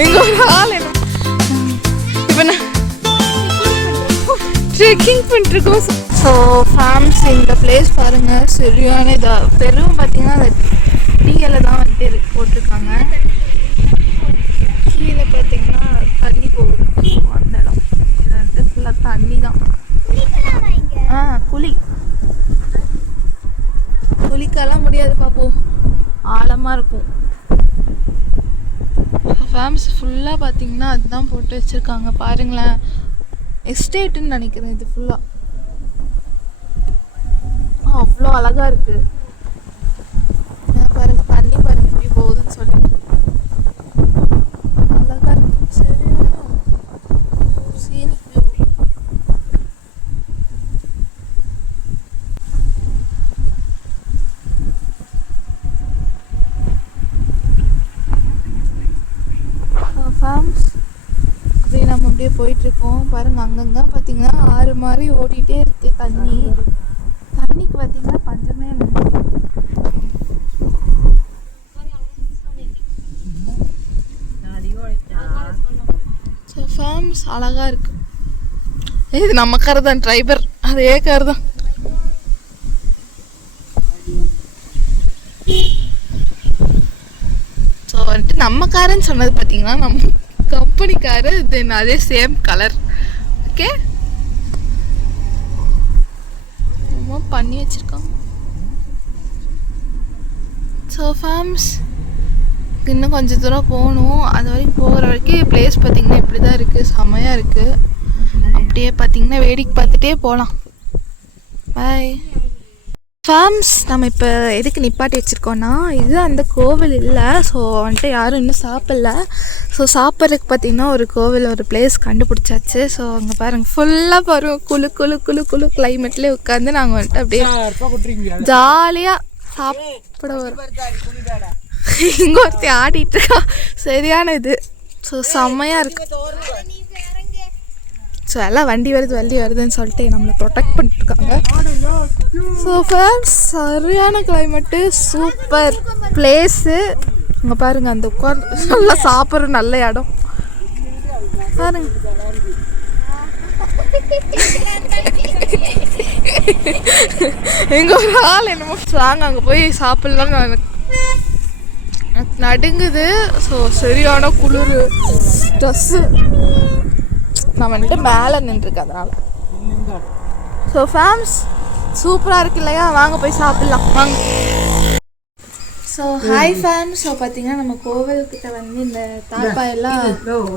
எங்க ஒரு ஆள் இப்போ நான் ட்ரெக்கிங் பண்ணிருக்கோம் ஸோ ஃபேம்ஸ் இந்த பிளேஸ் பாருங்க சரியான இதா. பெரும் பார்த்தீங்கன்னா அந்த டீயில் தான் வந்துட்டு போட்டிருக்காங்க. கீழே பார்த்தீங்கன்னா தண்ணி போகுது. So, அந்த இடம். இது வந்துட்டு ஃபுல்லாக தண்ணி தான். ஆ குழி குளிக்கலாம் முடியாது பாப்போம் ஆழமாக இருக்கும். ஃபேம்ஸ் ஃபுல்லாக பார்த்தீங்கன்னா அதுதான் போட்டு வச்சுருக்காங்க. பாருங்களேன். எஸ்டேட்டுன்னு நினைக்கிறேன் இது ஃபுல்லாக அவ்வளோ அழகாக இருக்குது பாருங்க தண்ணி பாருங்க எப்படி போகுதுன்னு சொல்லிட்டு அழகா இருக்கு சரியான scenic view. ஃபார்ம்ஸ் அப்படியே நம்ம அப்படியே பாருங்க அங்கங்கே பார்த்தீங்கன்னா ஆறு மாதிரி ஓடிட்டே இருக்கு தண்ணி. தண்ணிக்கு பார்த்தீங்கன்னா பஞ்சமே இல்லை. ஸோ ஃபார்ம்ஸ் அழகாக இருக்கு. இது நம்ம கார் தான் டிரைவர் அதே கார் தான். ஸோ வந்துட்டு நம்ம காருன்னு சொன்னது பார்த்தீங்கன்னா நம்ம கம்பெனி காரு தென் அதே சேம் கலர் ஓகே. பண்ணி வச்சுருக்காங்க. ஸோ ஃபேம்ஸ் இன்னும் கொஞ்சம் தூரம் போகணும். அது வரைக்கும் போகிற வரைக்கும் பிளேஸ் பார்த்தீங்கன்னா இப்படி தான் இருக்குது செமையாக இருக்குது அப்படியே பார்த்தீங்கன்னா வேடிக்கை பார்த்துட்டே போகலாம் பாய் ஃபார்ம்ஸ் நம்ம இப்போ எதுக்கு நிப்பாட்டி வச்சுருக்கோன்னா இது அந்த கோவில் இல்லை. ஸோ வந்துட்டு யாரும் இன்னும் சாப்பிடல. ஸோ சாப்பிட்றதுக்கு பார்த்தீங்கன்னா ஒரு கோவில் ஒரு பிளேஸ் கண்டுபிடிச்சாச்சு. ஸோ அங்கே பாருங்கள் ஃபுல்லாக பாருங்க குளு குழு குளு குளு கிளைமேட்லேயே உட்காந்து நாங்கள் வந்துட்டு அப்படியே ஜாலியாக சாப்பிட வரோம். இங்கே ஒருத்தி ஆடிட்டு இருக்கா. சரியான இது. ஸோ செம்மையாக இருக்குது ஸோ எல்லாம் வண்டி வருது வண்டி வருதுன்னு சொல்லிட்டு நம்மளை ப்ரொடெக்ட் பண்ணிட்டுருக்காங்க. ஸோ ஃபேம்ஸ் சரியான கிளைமேட்டு சூப்பர் பிளேஸு அங்கே பாருங்க அந்த உட்கார் நல்லா சாப்பிட்ற நல்ல இடம். பாருங்க. எங்க ஒரு ஆள் என்னமோ ஸ்ட்ராங் அங்கே போய் சாப்பிடலாம் எனக்கு நடுங்குது. ஸோ சரியான குளிர் ஸ்ட்ரெஸ்ஸு நான் வந்துட்டு மேலே நின்றுருக்கேன் அதனால. ஸோ ஃபேம்ஸ் சூப்பராக இருக்கு இல்லையா? வாங்க போய் சாப்பிட்லாம். வாங்க. ஸோ ஹாய் ஃபேம் ஸோ பார்த்தீங்கன்னா நம்ம கோவில்கிட்ட வந்து இந்த தாப்பா எல்லாம்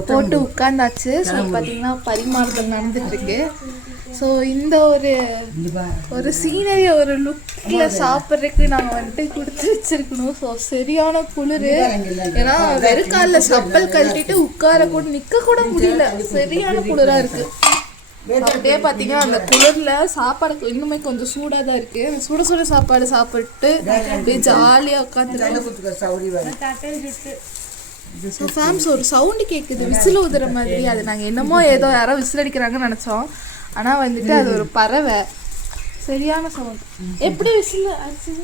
போட்டு உட்காந்தாச்சு. ஸோ பார்த்தீங்கன்னா பரிமாறுதல் நடந்துட்டு இருக்கு. ஸோ இந்த ஒரு ஒரு சீனரி ஒரு லுக்கில் சாப்பிட்றதுக்கு நாங்கள் வந்துட்டு கொடுத்து வச்சிருக்கணும். ஸோ சரியான குளிர். ஏன்னா வெறுக்காலில் சப்பல் கழட்டிட்டு உட்கார கூட நிற்க கூட முடியல. சரியான குளிராக இருக்கு. அப்படியே பார்த்தீங்கன்னா அந்த குளிரில் சாப்பாடு இன்னுமே கொஞ்சம் சூடாக தான் இருக்கு. சுட சுட சாப்பாடு சாப்பிட்டு அப்படியே ஜாலியாக ஸோ ஃபேம்ஸ் ஒரு சவுண்டு கேட்குது விசில் ஊதுற மாதிரி. அது நாங்கள் என்னமோ ஏதோ யாரோ விசில் அடிக்கிறாங்கன்னு நினச்சோம். ஆனால் வந்துட்டு அது ஒரு பறவை. சரியான சவுண்ட். எப்படி விசில் அடிச்சது?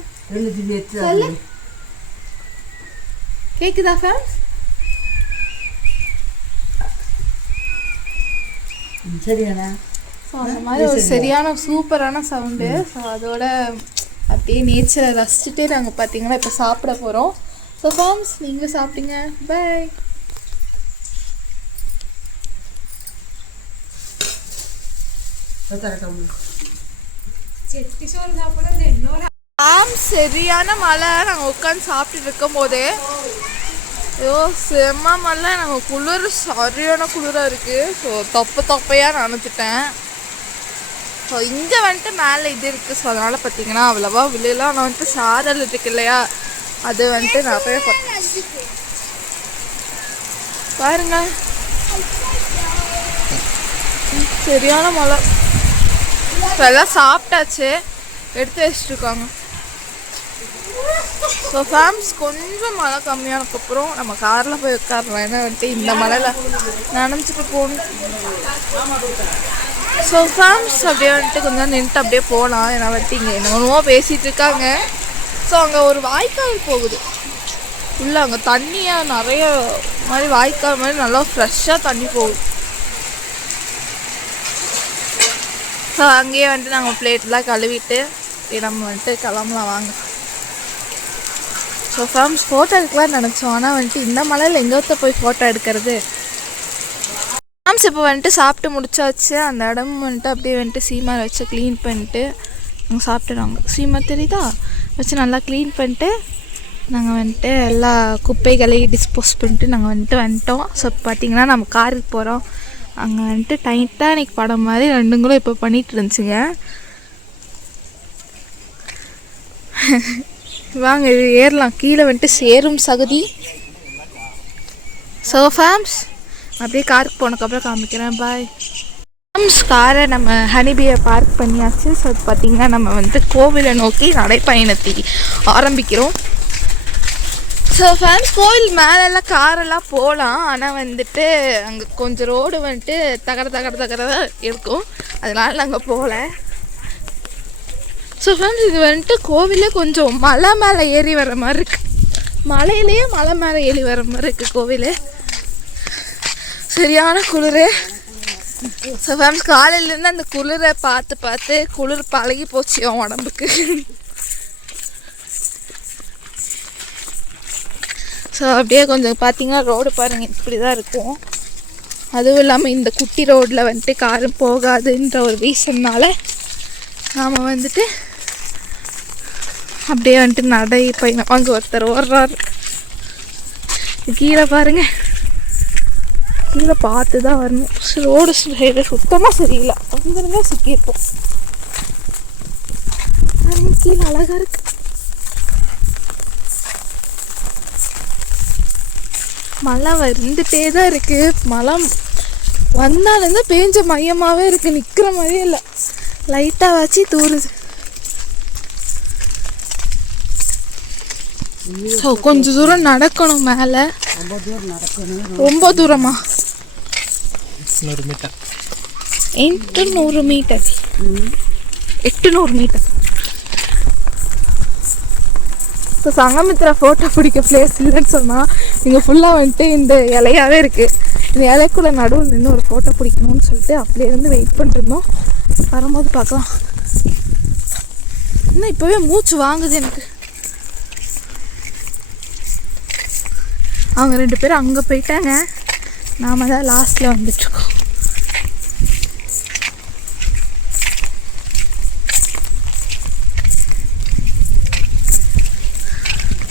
கேக்குதா ஃபேம்ஸ் சரியாண்ணா. ஸோ அந்த மாதிரி ஒரு சரியான சூப்பரான சவுண்டு ஸோ அதோட அப்படியே நேச்சரை ரசிச்சுட்டே நாங்கள் பார்த்தீங்கன்னா இப்போ சாப்பிட போகிறோம் ஸோ ஃபார்ம்ஸ் நீங்கள் சாப்பிட்டீங்க பை ஆம் சரியான மழை நாங்கள் உட்காந்து சாப்பிட்டுட்டு இருக்கும் போதே ஐயோ செம்ம மழை நாங்கள் குளிர் சரியான குளிராக இருக்குது ஸோ தொப்பை தொப்பையாக நினச்சிட்டேன் ஸோ இங்கே வந்துட்டு மேலே இது இருக்குது ஸோ அதனால் பார்த்தீங்கன்னா அவ்வளோவா விழுலாம் ஆனால் வந்துட்டு சாரல் இருக்கு இல்லையா? அது வந்துட்டு நிறைய பாருங்க. சரியான மழை. ஸோ எல்லாம் சாப்பிட்டாச்சு. எடுத்து வச்சுட்ருக்காங்க ஸோ ஃபேம்ஸ் கொஞ்சம் மழை கம்மியானதுக்கப்புறம் நம்ம காரில் போய் உட்காரலாம். ஏன்னா வந்துட்டு இந்த மழையில் நினச்சிட்டு போகணும். ஸோ ஃபேம்ஸ் அப்படியே வந்துட்டு கொஞ்சம் நின்றுட்டு அப்படியே போகலாம். ஏன்னா வந்துட்டு இங்கே என்னமோ பேசிகிட்டு இருக்காங்க. ஸோ அங்கே ஒரு வாய்க்கால் போகுது. உள்ள அங்கே தண்ணியாக நிறைய மாதிரி வாய்க்கால் மாதிரி நல்லா ஃப்ரெஷ்ஷாக தண்ணி போகுது. ஸோ அங்கேயே வந்துட்டு நாங்கள் பிளேட்லாம் கழுவிட்டு நம்ம வந்துட்டு கிளம்பலாம் வாங்க. ஸோ ஃப்ரெண்ட்ஸ் ஃபோட்டோ எடுக்கலாம் நினச்சோம். ஆனால் வந்துட்டு இந்த மலையில் எங்கே போய் ஃபோட்டோ எடுக்கிறது? ஃப்ரெண்ட்ஸ் இப்போ வந்துட்டு சாப்பிட்டு முடிச்சாச்சு. அந்த இடம் வந்துட்டு அப்படியே வந்துட்டு சீமாரை வச்சு க்ளீன் பண்ணிட்டு நாங்கள் சாப்பிட்டுறாங்க சீமா தெரியுதா? வச்சு நல்லா க்ளீன் பண்ணிட்டு நாங்கள் வந்துட்டு எல்லா குப்பைகளையும் டிஸ்போஸ் பண்ணிட்டு நாங்கள் வந்துட்டு வந்துட்டோம். ஸோ பார்த்தீங்கன்னா நம்ம காருக்கு போகிறோம் அங்கே வந்துட்டு டைட்டானிக் படம் மாதிரி ரெண்டுங்களும் இப்போ பண்ணிட்டு இருந்துச்சுங்க. வாங்க இது ஏறலாம். கீழே வந்துட்டு சேரும் சகுதி. ஸோ ஃபேம்ஸ் அப்படியே காருக்கு போனதுக்கப்புறம் காமிக்கிறேன். பாய் ஃபேம்ஸ் காரை நம்ம ஹனிபியை பார்க் பண்ணியாச்சு. ஸோ பார்த்தீங்கன்னா நம்ம வந்து கோவிலை நோக்கி நடைப்பயணத்தை ஆரம்பிக்கிறோம். ஸோ ஃபேன்ஸ் கோயில் மேலெல்லாம் காரெல்லாம் போகலாம் ஆனால் வந்துட்டு அங்கே கொஞ்சம் ரோடு வந்துட்டு தகர தகர தகரதாக இருக்கும். அதனால் நாங்கள் போகல ஸோ ஃபேன்ஸ் இது வந்துட்டு கோவிலே கொஞ்சம் மலை மேலே ஏறி வர மாதிரி இருக்கு. மலையிலேயே மலை மேலே ஏறி வர மாதிரி இருக்குது கோவில். சரியான குளிர். ஸோ ஃபேன்ஸ் காலையிலேருந்து அந்த குளிரை பார்த்து பார்த்து குளிர் பழகி போச்சு உடம்புக்கு. ஸோ அப்படியே கொஞ்சம் பார்த்தீங்கன்னா ரோடு பாருங்கள் இப்படி தான் இருக்கும். அதுவும் இல்லாமல் இந்த குட்டி ரோட்டில் வந்துட்டு காரும் போகாதுன்ற ஒரு ரீசன்னால் நாம் வந்துட்டு அப்படியே வந்துட்டு நடை பயணம் அங்கே ஒருத்தர் ஓடுறாரு. கீழே பாருங்க. கீழே பார்த்து தான் வரணும் ரோடு சைடு சுத்தமாக சரியில்லை. வந்துருங்க சிக்கியிருப்போம். கீழே அழகாக இருக்குது மழை வந்துட்டே தான் இருக்கு. மழை வந்தாலேருந்து பேஞ்ச மையமாகவே இருக்கு. நிற்கிற மாதிரியே இல்லை. லைட்டாக வச்சு தூருது. ஸோ கொஞ்ச தூரம் நடக்கணும் மேலே. ரொம்ப தூரமா? நூறு மீட்டர். எட்டு நூறு மீட்டர். எட்டு நூறு மீட்டர் ஸோ சங்கமித்ரா ஃபோட்டோ பிடிக்க பிளேஸ் இல்லைன்னு சொன்னால் இங்கே ஃபுல்லாக வந்துட்டு இந்த இலையாவே இருக்குது இந்த இலைக்குள்ளே நடுவில் நின்று ஒரு ஃபோட்டோ பிடிக்கணும்னு சொல்லிட்டு அப்படியே இருந்து வெயிட் பண்ணிருந்தோம் வரும்போது பார்க்கலாம். இன்னும் இப்போவே மூச்சு வாங்குது எனக்கு. அவங்க ரெண்டு பேரும் அங்கே போயிட்டாங்க. நாம தான் லாஸ்ட்டில் வந்துட்டுருக்கோம்.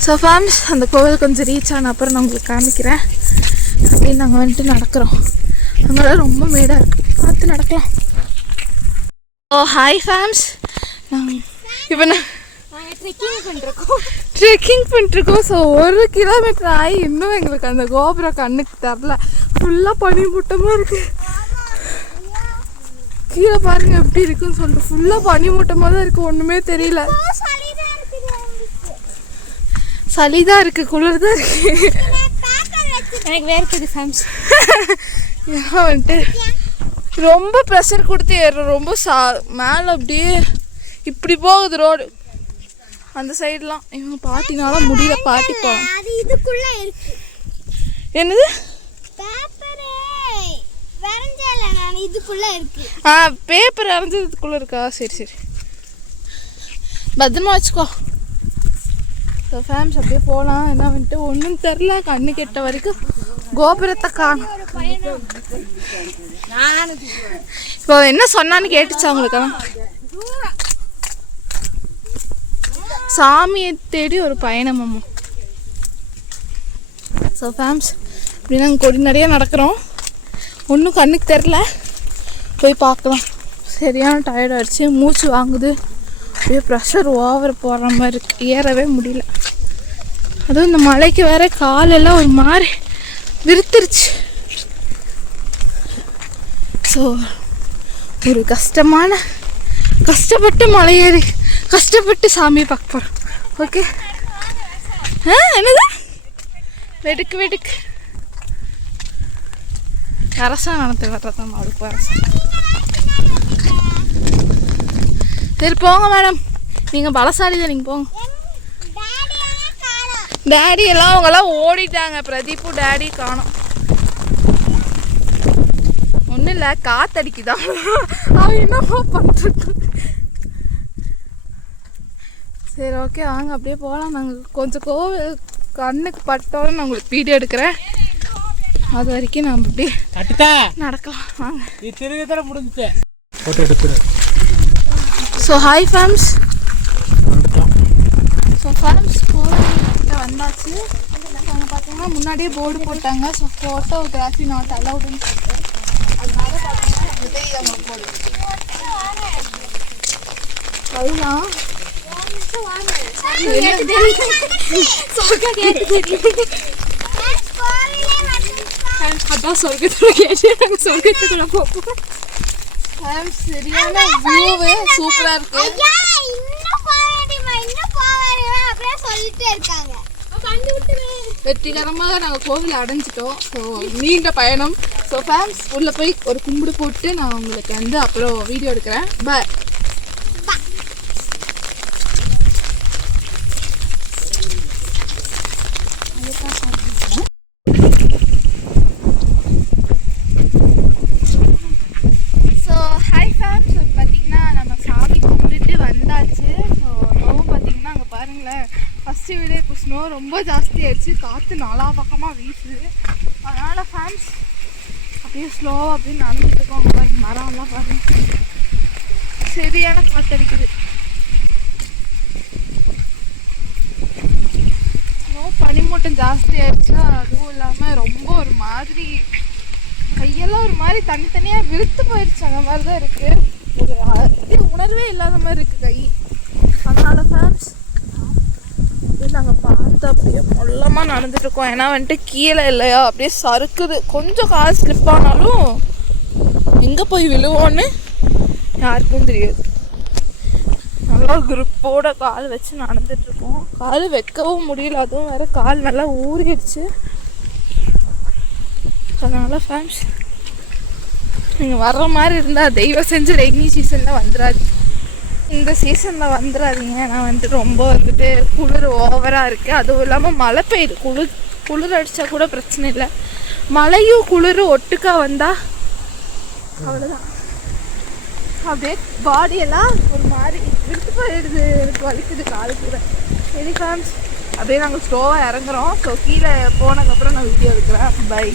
ஸோ ஃபேம்ஸ் அந்த கோவில் கொஞ்சம் ரீச் ஆன அப்புறம் நான் உங்களுக்கு காமிக்கிறேன். அப்படின்னு நாங்கள் வந்துட்டு நடக்கிறோம். அங்கெல்லாம் ரொம்ப மேடாக இருக்குது பார்த்து நடக்கலாம். ஓ ஹாய் ஃபேம்ஸ் இப்போ நான் நாங்கள் ட்ரெக்கிங் பண்ணுறோம் ட்ரெக்கிங் பண்ணிட்டுருக்கோம் ஸோ ஒரு கிலோமீட்டர் ஆகி இன்னும் எங்களுக்கு அந்த கோபுரம் கண்ணுக்கு தரல ஃபுல்லாக பனி மூட்டமாக இருக்கு. கீழே பாருங்க எப்படி இருக்குன்னு சொல்லிட்டு ஃபுல்லாக பனி மூட்டமாக தான் இருக்குது ஒன்றுமே தெரியல சளி தான் இருக்குது குளிர் தான் இருக்குது எனக்கு வேர்க்குது ஃபேம்ஸ் வந்துட்டு ரொம்ப ப்ரெஷர் கொடுத்து ஏறுறோம். ரொம்ப சா மேலே அப்படியே இப்படி போகுது ரோடு அந்த சைடுலாம் இவங்க பாட்டினால முடியல பாட்டி போகலாம் இருக்கு. என்னது? இருக்கு. ஆ பேப்பர் அரைஞ்சதுக்குள்ளே இருக்கா? சரி சரி. பத்திரமா வச்சுக்கோ. ஸோ ஃபேம்ஸ் அப்படியே போகலாம் என்ன வந்துட்டு ஒன்றும் தெரில கண்ணு கெட்ட வரைக்கும் கோபுரத்தை காணும். இப்போ என்ன சொன்னான்னு கேட்டுச்சா அவங்களுக்கெல்லாம் சாமியை தேடி ஒரு பயணம் அம்மா. ஸோ ஃபேம்ஸ் இப்படி நாங்கள் கொடி நிறைய நடக்கிறோம். ஒன்றும் கண்ணுக்கு தெரில போய் பார்க்கலாம். சரியான டயர்ட் ஆயிடுச்சு. மூச்சு வாங்குது. அப்படியே ப்ரெஷர் ஓவர் போடுற மாதிரி இருக்கு. ஏறவே முடியல. அதுவும் இந்த மலைக்கு வேற காலெல்லாம் ஒரு மாதிரி விருத்துருச்சு. ஸோ ஒரு கஷ்டமான கஷ்டப்பட்டு மலை ஏறி கஷ்டப்பட்டு சாமியை பார்க்க போகிறோம் ஓகே ஆ என்னது? வெடுக்கு வெடுக்கு. அரசாங்கத்தை வர்றதான் அதுக்கு அரசாங்கம் சரி போங்க மேடம். நீங்கள் பலசாலி தான் நீங்கள் போங்க. டேடி எல்லாம் அவங்கெல்லாம் ஓடிட்டாங்க. பிரதீப்பும் டேடி காணோம். ஒன்றும் இல்லை காத்தடிக்குதான் அவன் என்னமோ பண்ணிட்டு சரி ஓகே வாங்க. அப்படியே போகலாம் நாங்கள் கொஞ்சம் கோவில் கண்ணுக்கு பட்டோன்னு நான் உங்களுக்கு வீடியோ எடுக்கிறேன். அது வரைக்கும் நம்ம அப்படியே நடக்கலாம். வாங்க. நீ திருவி தர முடிஞ்சுச்சு. போட்டோ எடுத்துரு ஸோ ஹாய் ஃபேம்ஸ் வந்துட்டோம் ஸோ ஃபேம்ஸ் கோவில்கிட்ட வந்தாச்சு அங்கே பார்த்தீங்கன்னா முன்னாடியே போர்டு போட்டாங்க. ஸோ ஃபோட்டோகிராஃபி நாட் அலவுடுன்னு சொல்லிட்டு. அதனால பார்த்தீங்கன்னா அவங்க அதுதான் அதான் சொர்க்கத்துல கேட்டு நாங்கள் சொர்க்கத்துக்குள்ள போப்போம் ஃபேம்ஸ் சரியான வியூவு சூப்பராக இருக்கு. சொல்லிட்டே இருக்காங்க. வெற்றிகரமாக நாங்கள் கோவில் அடைஞ்சிட்டோம். ஸோ நீண்ட பயணம். ஸோ ஃபேம்ஸ் உள்ளே போய் ஒரு கும்பிடு போட்டு நான் உங்களுக்கு வந்து அப்புறம் வீடியோ எடுக்கிறேன். பாய் ஸோ ஹாய் ஃபேம்ஸ் பார்த்தீங்கன்னா நம்ம சாமி கும்பிட்டுட்டு வந்தாச்சு ஸோ நோவும் பார்த்தீங்கன்னா அங்கே பாருங்களேன் ஃபஸ்ட்டு விட இப்போ ஸ்னோ ரொம்ப ஜாஸ்தியாயிடுச்சு காற்று நாலா பக்கமாக வீசுது. அதனால் ஃபேன்ஸ் அப்படியே ஸ்லோவாக அப்படியே நடந்துட்டு இருக்கோம் அங்கே பாருங்க மரம்லாம் பாருங்க. சரியான காற்றடிக்குது ஸ்னோ பனிமூட்டம் ஜாஸ்தி ஆயிடுச்சா? அதுவும் இல்லாமல் ரொம்ப ஒரு மாதிரி கையெல்லாம் ஒரு மாதிரி தனித்தனியாக விழுத்து போயிடுச்சு. அந்த மாதிரி தான் இருக்குது ஒரு உணர்வே இல்லாத மாதிரி இருக்குது கை அதனால ஃபேன்ஸ் நாங்கள் பார்த்து அப்படியே தான் நடந்துட்டுருக்கோம். ஏன்னா வந்துட்டு கீழே இல்லையா? அப்படியே சறுக்குது. கொஞ்சம் கால் ஸ்லிப் ஆனாலும் எங்கே போய் விழுவோன்னு யாருக்கும் தெரியாது. நல்லா குரூப்போட கால் வச்சு நடந்துட்டுருக்கோம். கால் வைக்கவும் முடியல. அதுவும் வேற கால் நல்லா ஊறிடுச்சு. அதனால ஃபேம்ஸ் நீங்கள் வர்ற மாதிரி இருந்தால் தெய்வம் செஞ்சு ரெய்னி சீசனில் வந்துடாது இந்த சீசனில் வந்துடாதீங்க நான் வந்துட்டு ரொம்ப வந்துட்டு குளிர் ஓவராக இருக்குது அதுவும் இல்லாமல் மழை பெய்யுது. குளிர் குளிர் அடித்தா கூட பிரச்சனை இல்லை. மழையும் குளிரும் ஒட்டுக்கா வந்தால் அவ்வளோதான் அப்படியே பாடியெல்லாம் ஒரு மாதிரி விட்டு போயிடுது. எனக்கு வலிக்குது காலு கூட. சரி அப்படியே நாங்கள் ஸ்லோவாக இறங்குறோம். ஸோ கீழே போனதுக்கப்புறம் நான் வீடியோ எடுக்கிறேன். பை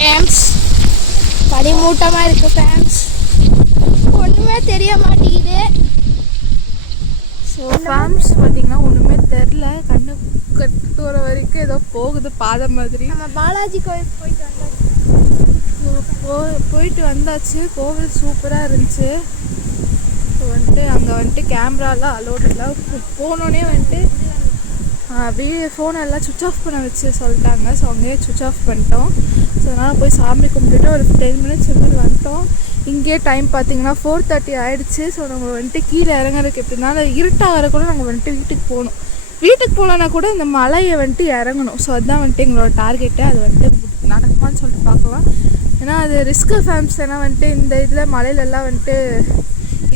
ஃபேன்ஸ் பனிமூட்டமாக இருக்குது ஃபேன்ஸ் ஒன்றுமே தெரிய மாட்டேங்குது. ஸோ ஃபேம்ஸ் பார்த்தீங்கன்னா ஒன்றுமே தெரில கண்ணு கட்டுற வரைக்கும் ஏதோ போகுது பாதை மாதிரி. நம்ம பாலாஜி கோயில் போயிட்டு போ போயிட்டு வந்தாச்சு. கோவில் சூப்பராக இருந்துச்சு. ஸோ வந்துட்டு அங்கே வந்துட்டு கேமராலாம் அலோடு இல்லை. போனோடனே வந்துட்டு அப்படியே ஃபோனை எல்லாம் சுவிச் ஆஃப் பண்ண வச்சு சொல்லிட்டாங்க. ஸோ அங்கேயே சுவிச் ஆஃப் பண்ணிட்டோம். ஸோ அதனால் போய் சாமி கும்பிட்டுட்டு ஒரு டென் மினிட்ஸ் வந்து வந்துட்டோம். இங்கேயே டைம் பார்த்தீங்கன்னா ஃபோர் தேர்ட்டி ஆகிடுச்சு ஸோ நம்ம வந்துட்டு கீழே இறங்குறதுக்கு எப்படினாலும் இருட்டாகிற கூட நாங்கள் வந்துட்டு வீட்டுக்கு போகணும். வீட்டுக்கு போகலன்னா கூட இந்த மலையை வந்துட்டு இறங்கணும். ஸோ அதுதான் வந்துட்டு எங்களோட டார்கெட்டு அது வந்துட்டு நடக்குமான்னு சொல்லிட்டு பார்க்கலாம். ஏன்னா அது ரிஸ்க்கு ஃபேம்ஸ் ஏன்னா வந்துட்டு இந்த இதில் மலையிலெல்லாம் வந்துட்டு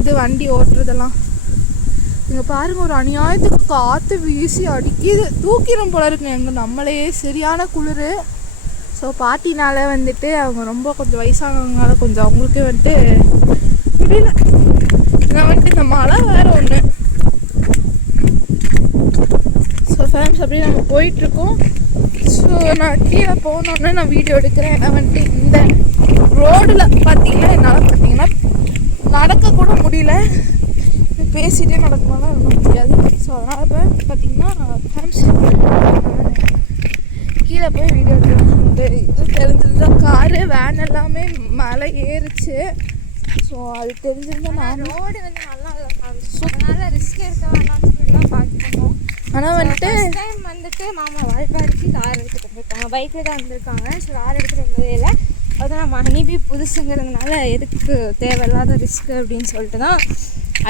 இது வண்டி ஓட்டுறதெல்லாம். இங்கே பாருங்கள் ஒரு அநியாயத்துக்கு காற்று வீசி அடிக்கிது. தூக்கிடும் போல இருக்குங்க. எங்கள் நம்மளையே. சரியான குளிர். ஸோ பாட்டினால் வந்துட்டு அவங்க ரொம்ப கொஞ்சம் வயசானவங்களால கொஞ்சம் அவங்களுக்கே வந்துட்டு முடியல நான் வந்துட்டு இந்த மழை வேறு ஒன்று ஸோ ஃபேம்ஸ் அப்படியே நாங்கள் போயிட்டுருக்கோம். ஸோ நான் கீழே போனோடனே நான் வீடியோ எடுக்கிறேன். ஏன்னா வந்துட்டு இந்த ரோடில் பார்த்தீங்கன்னா என்னால் பார்த்தீங்கன்னா நடக்க கூட முடியல. பேசிகிட்டே நடக்கணும்னா ரொம்ப முடியாது. ஸோ அதனால் இப்போ பார்த்தீங்கன்னா ஃபேம்ஸ் கீழே போய் வீடியோ எடுக்கிறேன். தெரிஞ்சிருந்தா காரு வேன் எல்லாமே மலை ஏறுச்சு. ஸோ அது தெரிஞ்சிருந்தா நான் ரோடு வந்து நல்லா இல்லை அதனால ரிஸ்க் எடுக்க வேணாம்னு சொல்லிட்டு தான் பார்த்துக்கணும் ஆனால் வந்துட்டு டைம் வந்துட்டு மாமா வாய்ப்பாடிக்கு கார் எடுத்துட்டு வந்திருக்காங்க பைக்கில் தான் வந்திருக்காங்க. ஸோ கார் எடுத்துட்டு வந்ததே இல்லை. அது நம்ம மனைவி புதுசுங்கிறதுனால எதுக்கு தேவையில்லாத ரிஸ்க் அப்படின்னு சொல்லிட்டு தான்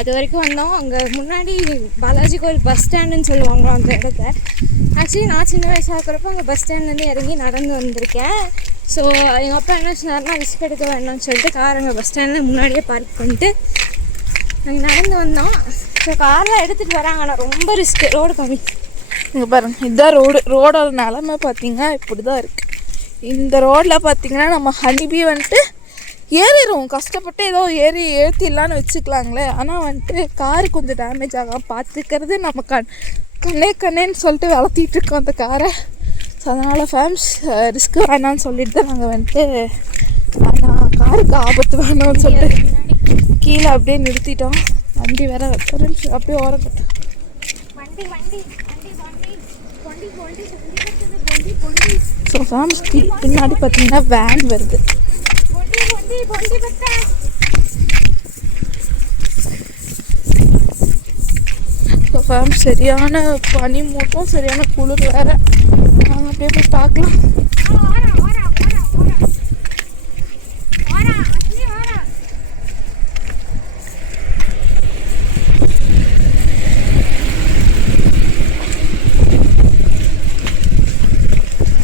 அது வரைக்கும் வந்தோம். அங்கே முன்னாடி பாலாஜி கோயில் பஸ் ஸ்டாண்டுன்னு சொல்லுவாங்க அந்த இடத்த. ஆக்சுவலி நான் சின்ன வயசாக இருக்கிறப்ப அங்கே பஸ் ஸ்டாண்ட்லேருந்து இறங்கி நடந்து வந்திருக்கேன். ஸோ எங்கள் அப்பா என்ன சொன்னார்னா ரிஸ்க் எடுக்க வேண்டாம்னு சொல்லிட்டு கார் அங்கே பஸ் ஸ்டாண்டில் முன்னாடியே பார்க் பண்ணிட்டு நாங்கள் நடந்து வந்தோம் ஸோ கார்லாம் எடுத்துகிட்டு வராங்க. ஆனால் ரொம்ப ரிஸ்க்கு ரோடு கம்மி. இங்கே பாருங்க. இதுதான் ரோடு ரோடோட நிலமை பார்த்தீங்கன்னா இப்படி தான் இருக்குது இந்த ரோட்டில் பார்த்தீங்கன்னா நம்ம ஹனிபி வந்துட்டு ஏறிடுவோம். கஷ்டப்பட்டு ஏதோ ஏறி ஏற்றிடலான்னு வச்சுக்கலாங்களே. ஆனால் வந்துட்டு காரு கொஞ்சம் டேமேஜ் ஆகாமல் பார்த்துக்கிறது நம்ம கண் கண்ணே கண்ணேன்னு சொல்லிட்டு வளர்த்திட்டு இருக்கோம் அந்த காரை. ஸோ அதனால் ஃபேம்ஸ் ரிஸ்க் வேணான்னு சொல்லிட்டு தான் நாங்கள் வந்துட்டு ஆனால் காருக்கு ஆபத்து வேணாம்னு சொல்லிட்டு கீழே அப்படியே நிறுத்திட்டோம். வண்டி வேற ஒரு அப்படியே ஓரம் ஸோ ஃபேம்ஸ் பின்னாடி பார்த்தீங்கன்னா வேன் வருது. வண்டி சரியான பனி மூட்டம் சரியான குளிர் வேற. நாங்கள் அப்படியே போய் பார்க்கலாம்.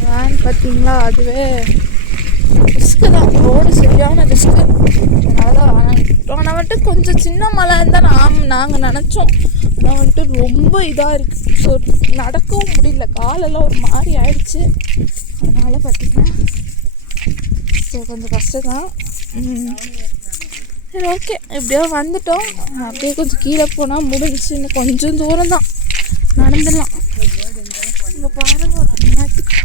வேன் பார்த்தீங்களா? அதுவே ரிஸ்க்கு தான். ரோடு சரியான ரிஸ்க்கு அதனால தான் ஆனால் வந்துட்டு கொஞ்சம் சின்ன மழை இருந்தால் நாம் நாங்கள் நினச்சோம். நான் வந்துட்டு ரொம்ப இதாக இருக்குது ஸோ நடக்கவும் முடியல. காலெல்லாம் ஒரு மாதிரி ஆயிடுச்சு. அதனால் பார்த்தீங்கன்னா ஸோ கொஞ்சம் கஷ்டம் தான். சரி ஓகே எப்படியோ வந்துட்டோம். அப்படியே கொஞ்சம் கீழே போனால் முடிஞ்சுச்சு. இன்னும் கொஞ்சம் தூரம் தான். நடந்துடலாம். இங்கே பாருங்க ஒரு அநியாயத்துக்கு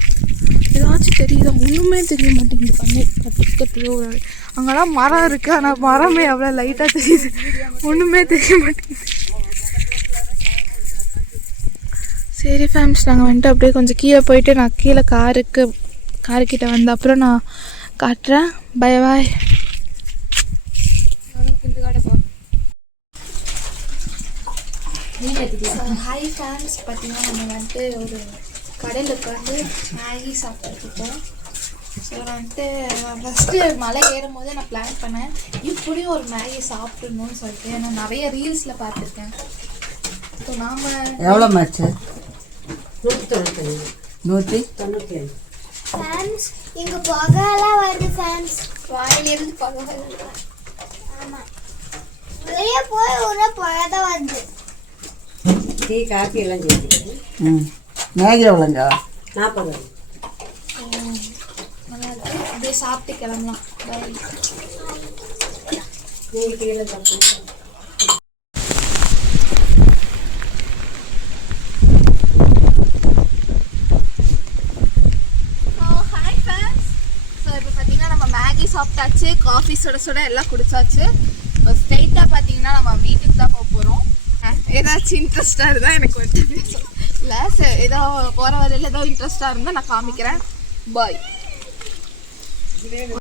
ஏதாச்சும் தெரியுதா? ஒன்றுமே தெரிய மாட்டேங்குது. கண்ணு கற்றுக்கத்துல ஒரு அங்கெல்லாம் மரம் இருக்குது ஆனால் மரமே அவ்வளோ லைட்டாக தெரியுது. ஒன்றுமே தெரிய மாட்டேங்குது. சரி ஃபேம்ஸ் நாங்கள் வந்துட்டு அப்படியே கொஞ்சம் கீழே போயிட்டு நான் கீழே காருக்கு காருக்கிட்ட வந்த அப்புறம் நான் காட்டுறேன். பை பாய் இந்த கடை போ ஹாய் ஃபேன்ஸ் பார்த்தீங்கன்னா நம்ம வந்துட்டு ஒரு கடையில் உட்காந்து மேகி சாப்பிட்டுருக்கோம் ஸோ நான் வந்துட்டு ஃபஸ்ட்டு மலை ஏறும் போதே நான் பிளான் பண்ணேன். இப்படியும் ஒரு மேகி சாப்பிடணும்னு சொல்லிட்டு. நான் நிறைய ரீல்ஸில் பார்த்துருக்கேன். ஸோ நாம் எவ்வளோ மாச்சு நூற்றி ஃபேன்ஸ் எங்க புகையெல்லாம் வருது ஃபேன்ஸ் வாயிலிருந்து பகவல் ஆமா. வெளியே போய் ஒரு புகை தான் வருது டீ காஃபி எல்லாம் சேர்த்து ம். மேகி எவ்வளோங்க? நாற்பது அப்படியே சாப்பிட்டு கிளம்பலாம். நீங்கள் கீழே சாப்பிடுங்க ஹாய் ஃப்ரெண்ட்ஸ் ஸோ இப்போ பார்த்தீங்கன்னா நம்ம மேகி சாப்பிட்டாச்சு காஃபி சுட சுட எல்லாம் குடிச்சாச்சு. இப்போ பார்த்தீங்கன்னா நம்ம வீட்டுக்கு தான் போக போகிறோம் ஏதாச்சும் இன்ட்ரெஸ்டாக இருந்தால் எனக்கு வந்து இல்லை சார் ஏதோ போகிற வரையில் ஏதோ இன்ட்ரெஸ்டாக இருந்தால் நான் காமிக்கிறேன். பாய்